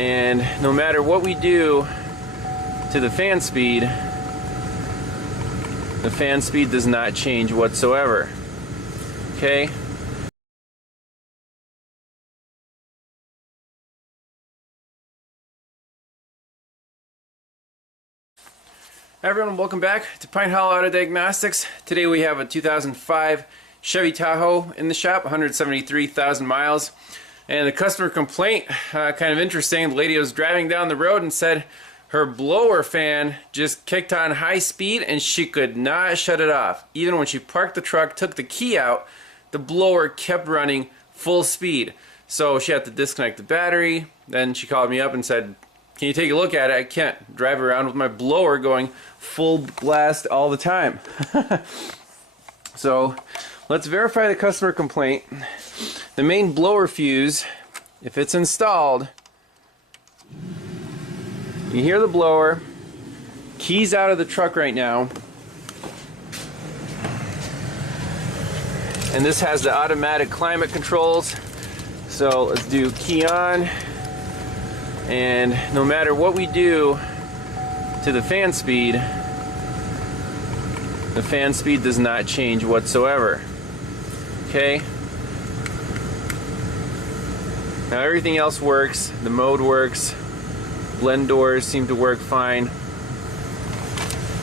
and no matter what we do to the fan speed does not change whatsoever. Okay? Hi everyone, welcome back to Pine Hollow Auto Diagnostics. Today we have a 2005 Chevy Tahoe in the shop, 173,000 miles. And the customer complaint, kind of interesting. The lady was driving down the road and said her blower fan just kicked on high speed and she could not shut it off. Even when she parked the truck, took the key out, the blower kept running full speed. So she had to disconnect the battery. Then she called me up and said, "Can you take a look at it? I can't drive around with my blower going full blast all the time." So let's verify the customer complaint. The main blower fuse, if it's installed, you hear the blower, keys out of the truck right now, and this has the automatic climate controls. So let's do key on. And no matter what we do to the fan speed does not change whatsoever. Okay? Now everything else works. The mode works. Blend doors seem to work fine.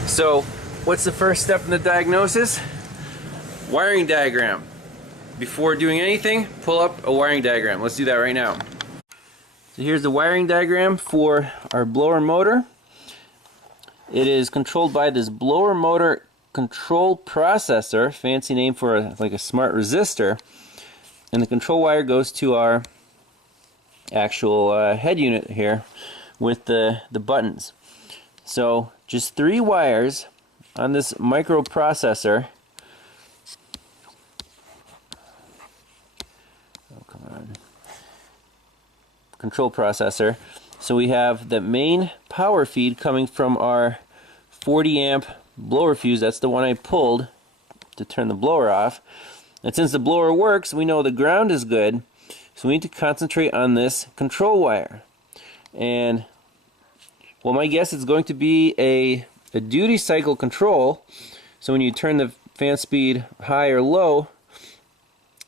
So, what's the first step in the diagnosis? Wiring diagram. Before doing anything, pull up a wiring diagram. Let's do that right now. So here's the wiring diagram for our blower motor. It is controlled by this blower motor control processor, fancy name for like a smart resistor, and the control wire goes to our actual head unit here with the buttons. So just 3 wires on this microprocessor. Oh, come on. Control processor. So we have the main power feed coming from our 40 amp blower fuse. That's the one I pulled to turn the blower off. And since the blower works, we know the ground is good, so we need to concentrate on this control wire. And well, my guess is going to be a duty cycle control. So when you turn the fan speed high or low,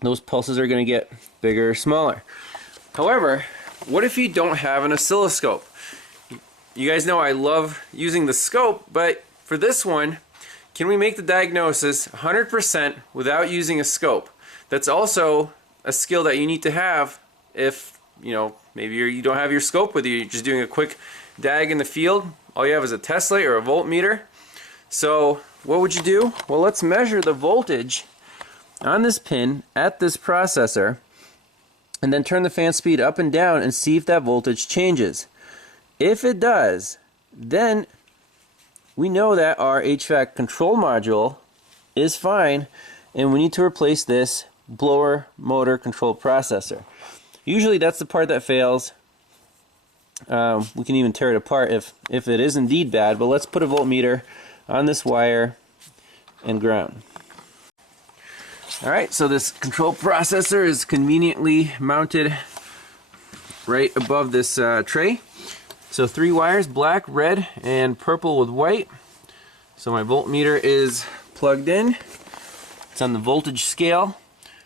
those pulses are going to get bigger or smaller. However, what if you don't have an oscilloscope? You guys know I love using the scope, but for this one, can we make the diagnosis 100% without using a scope? That's also a skill that you need to have if, you know, maybe you don't have your scope with you. You're just doing a quick diag in the field. All you have is a test light or a voltmeter. So what would you do? Well, let's measure the voltage on this pin at this processor, and then turn the fan speed up and down and see if that voltage changes. If it does, then we know that our HVAC control module is fine and we need to replace this blower motor control processor. Usually that's the part that fails. We can even tear it apart if it is indeed bad, but let's put a voltmeter on this wire and ground. Alright, so this control processor is conveniently mounted right above this tray. So 3 wires, black, red, and purple with white. So my voltmeter is plugged in. It's on the voltage scale.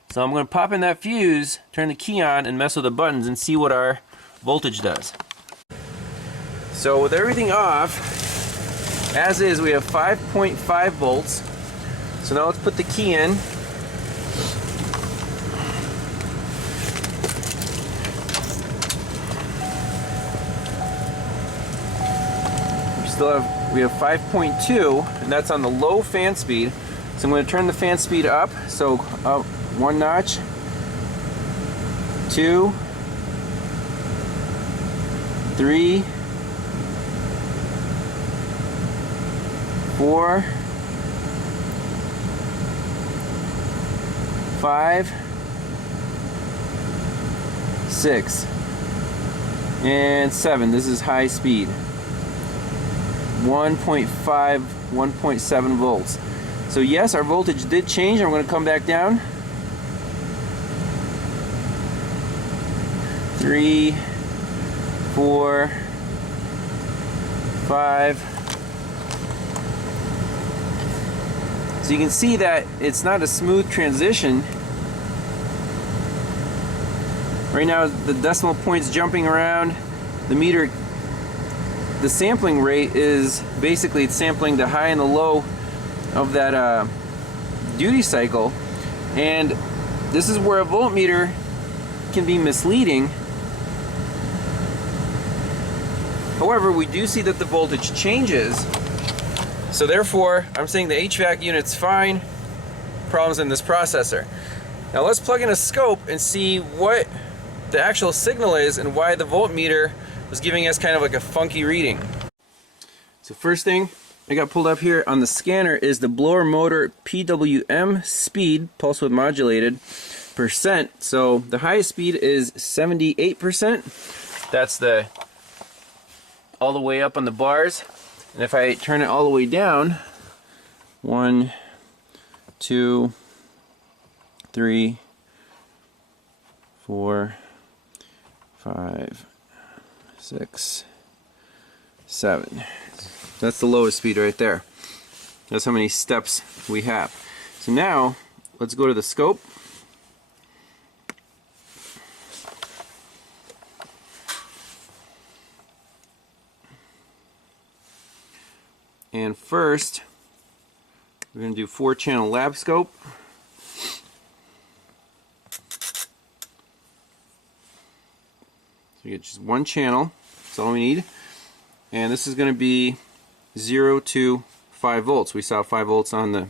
So I'm going to pop in that fuse, turn the key on, and mess with the buttons and see what our voltage does. So with everything off, as is, we have 5.5 volts. So now let's put the key in. We have 5.2, and that's on the low fan speed. So I'm going to turn the fan speed up, so up 1 notch, 2, 3, 4, 5, 6, and 7. This is high speed. 1.5, 1.7 volts. So yes, our voltage did change. I'm going to come back down. 3, 4, 5. So you can see that it's not a smooth transition. Right now the decimal point's jumping around. The meter, the sampling rate is basically it's sampling the high and the low of that duty cycle, and this is where a voltmeter can be misleading. However, we do see that the voltage changes, so therefore I'm saying the HVAC unit's fine, problems in this processor. Now let's plug in a scope and see what the actual signal is and why the voltmeter was giving us kind of like a funky reading. So first thing I got pulled up here on the scanner is the blower motor PWM speed, pulse width modulated, percent. So the highest speed is 78%. That's the all the way up on the bars. And if I turn it all the way down, 1, 2, 3, 4, 5, 6, 7. That's the lowest speed right there. That's how many steps we have. So now, let's go to the scope. And first, we're going to do 4-channel lab scope. So you get just one channel, that's all we need. And this is going to be 0 to 5 volts. We saw 5 volts on the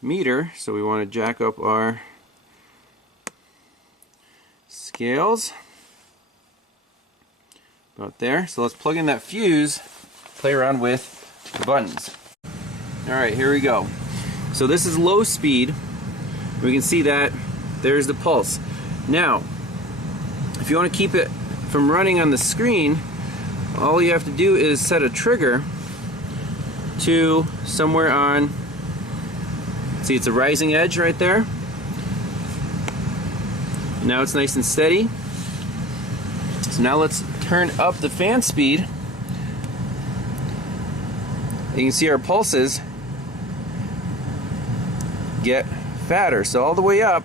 meter, so we want to jack up our scales about there. So let's plug in that fuse, play around with the buttons. Alright, here we go. So this is low speed. We can see that there's the pulse. Now, if you want to keep it from running on the screen, all you have to do is set a trigger to somewhere on, see, it's a rising edge right there. Now it's nice and steady. So now let's turn up the fan speed. You can see our pulses get fatter. So all the way up,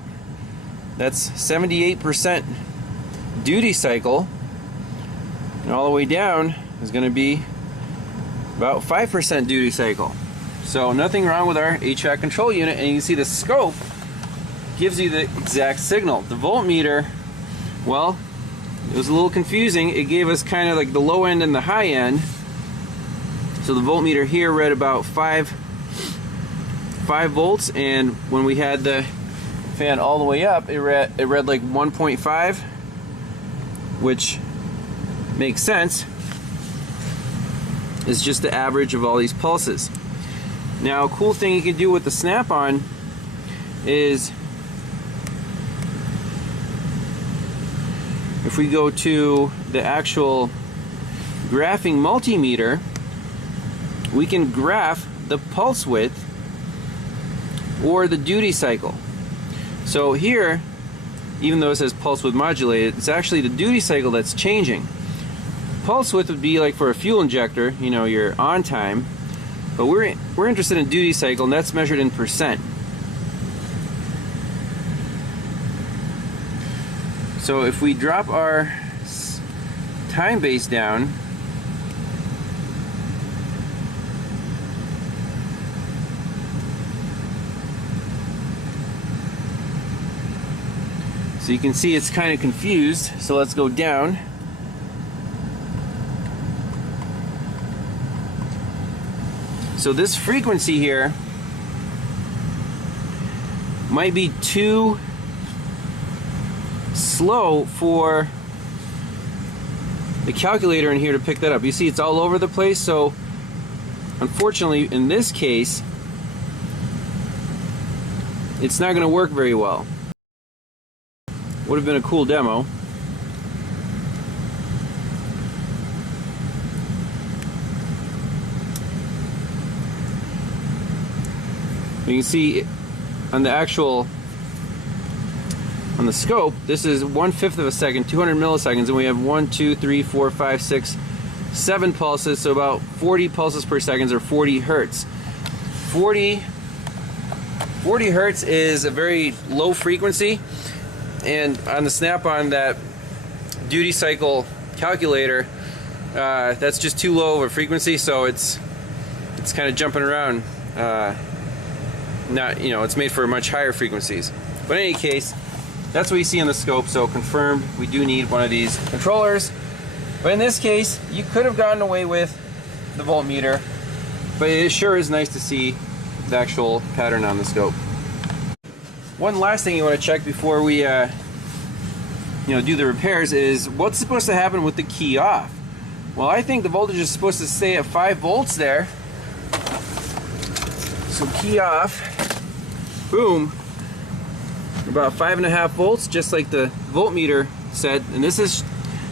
that's 78% duty cycle, and all the way down is going to be about 5% duty cycle. So nothing wrong with our HVAC control unit, and you can see the scope gives you the exact signal. The voltmeter, well, it was a little confusing. It gave us kind of like the low end and the high end. So the voltmeter here read about 5 volts, and when we had the fan all the way up, it read like 1.5, which makes sense. It's just the average of all these pulses. Now, a cool thing you can do with the snap-on is if we go to the actual graphing multimeter, we can graph the pulse width or the duty cycle. So here, even though it says pulse width modulated, it's actually the duty cycle that's changing. Pulse width would be like for a fuel injector, you know, your on time, but we're interested in duty cycle, and that's measured in percent. So if we drop our time base down, so you can see it's kind of confused. So let's go down. So this frequency here might be too slow for the calculator in here to pick that up. You see it's all over the place, so unfortunately in this case it's not going to work very well. Would have been a cool demo. You can see on the actual on the scope, this is 1/5 of a second, 200 milliseconds, and we have 1, 2, 3, 4, 5, 6, 7 pulses, so about 40 pulses per second, or 40 hertz. 40 hertz is a very low frequency, and on the Snap-on, that duty cycle calculator, that's just too low of a frequency, so it's kind of jumping around. Not, you know, it's made for much higher frequencies. But in any case, that's what you see on the scope, so confirmed we do need one of these controllers. But in this case, you could have gotten away with the voltmeter, but it sure is nice to see the actual pattern on the scope. One last thing you want to check before we do the repairs is what's supposed to happen with the key off. Well, I think the voltage is supposed to stay at 5 volts there. So key off, boom, about 5.5 volts, just like the voltmeter said. And this is,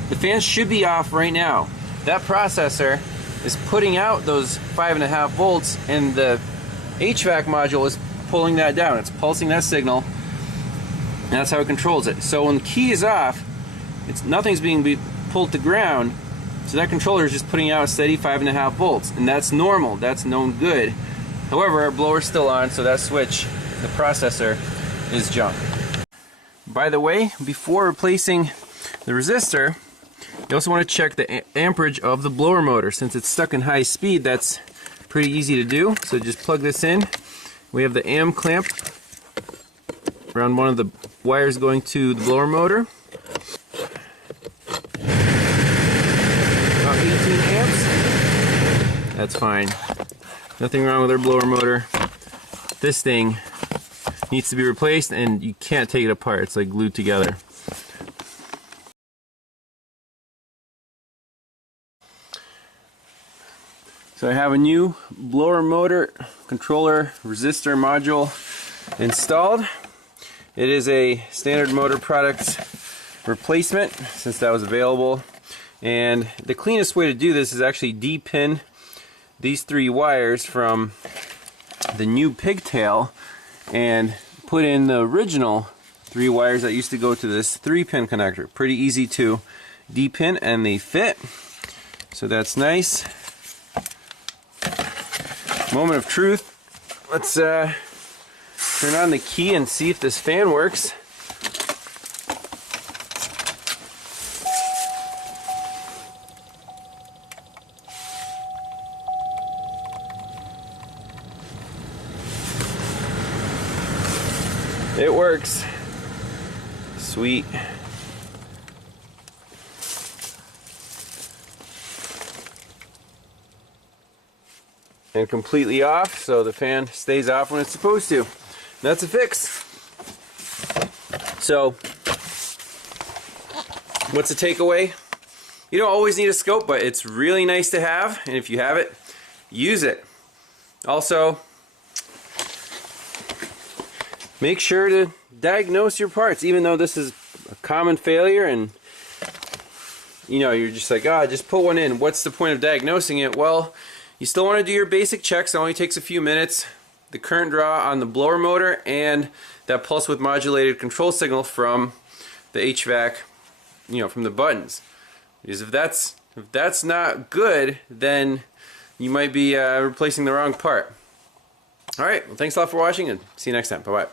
the fan should be off right now. That processor is putting out those 5.5 volts, and the HVAC module is pulling that down. It's pulsing that signal, and that's how it controls it. So when the key is off, nothing's being pulled to ground, so that controller is just putting out a steady 5.5 volts, and that's normal. That's known good. However, our blower's still on, so that switch, the processor, is junk. By the way, before replacing the resistor, you also want to check the amperage of the blower motor. Since it's stuck in high speed, that's pretty easy to do. So just plug this in. We have the amp clamp around one of the wires going to the blower motor. About 18 amps. That's fine. Nothing wrong with our blower motor. This thing needs to be replaced, and you can't take it apart. It's like glued together. So I have a new blower motor controller resistor module installed. It is a standard motor product replacement, since that was available. And the cleanest way to do this is actually de-pin these 3 wires from the new pigtail and put in the original 3 wires that used to go to this 3-pin connector. Pretty easy to de-pin, and they fit, so that's nice. Moment of truth. Let's turn on the key and see if this fan works. It works. Sweet. And completely off, so the fan stays off when it's supposed to. That's a fix. So, what's the takeaway? You don't always need a scope, but it's really nice to have, and if you have it, use it. Also, make sure to diagnose your parts, even though this is a common failure and you're just like, just put one in. What's the point of diagnosing it? Well, you still want to do your basic checks. It only takes a few minutes. The current draw on the blower motor and that pulse width modulated control signal from the HVAC, from the buttons. Because if that's not good, then you might be replacing the wrong part. Alright, well, thanks a lot for watching, and see you next time. Bye-bye.